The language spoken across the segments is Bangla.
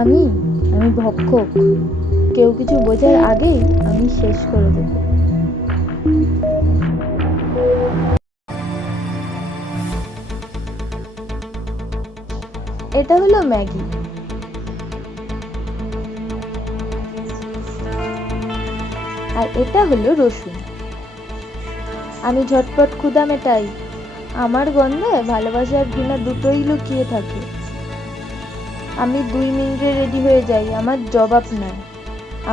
আমি আমি ভক্ষক। কেউ কিছু বোঝার আগেই আমি শেষ করে দেব। এটা হলো ম্যাগি। আর এটা হলো রসুন। আমি ঝটপট ক্ষুধা মেটাই। আমার গন্ধে ভালোবাসা আর ঘৃণা দুটোই লুকিয়ে থাকে। আমি 2 মিনিটে রেডি হয়ে যাই, আমার জবাব নাই।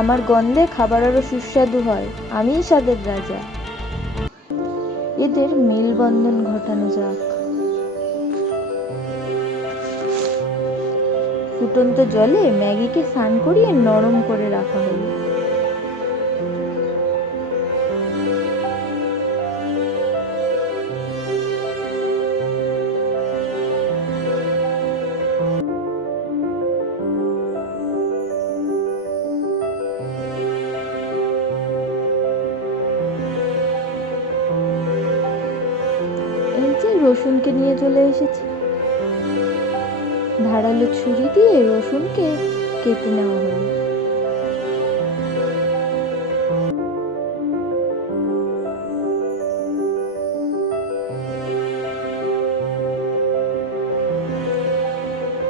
আমার গন্ধে খাবার আরো সুস্বাদু হয়। আমিই স্বাদের রাজা। এদের মেলবন্ধন ঘটানো যাক। ফুটন্ত জলে ম্যাগিকে স্নান করিয়ে নরম করে রাখা হলো। এই যে রসুনকে নিয়ে চলে এসেছি। ধারালো ছুরি দিয়ে রসুনকে কেটে নেওয়া হলো।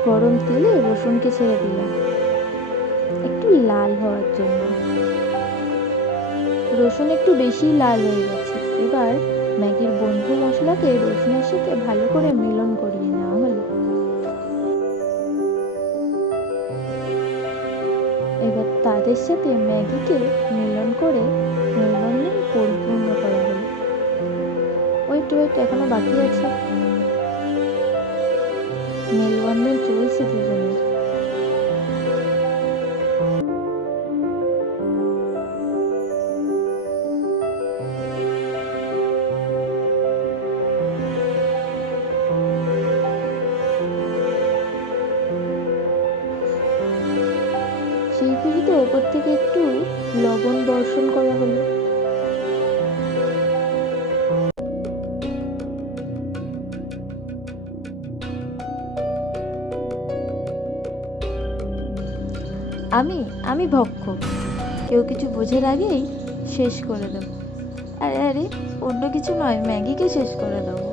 গরম তেলে রসুনকে ছেড়ে দিলাম একটু লাল হওয়ার জন্য। রসুন একটু বেশি লাল হয়ে গেছে। এবার ম্যাগির বন্ধু মশলাকে রসুনের সাথে ভালো করে মিলন করিয়ে নেওয়া হলো। এবার তাদের সাথে ম্যাগিকে মিলন করে মেলবন্ধন পরিপূর্ণ করা হলো। ওয়েট ওয়েট, এখনো বাকি আছে। মেলবন্ধন চলছে দুজনের। সেই খুশিতে ওপর থেকে একটু লবণ বর্ষণ করা হলো। আমি আমি ভক্ষক। কেউ কিছু বোঝার আগেই শেষ করে দেবো। আরে আরে, অন্য কিছু নয়, ম্যাগিকে শেষ করে দেবো।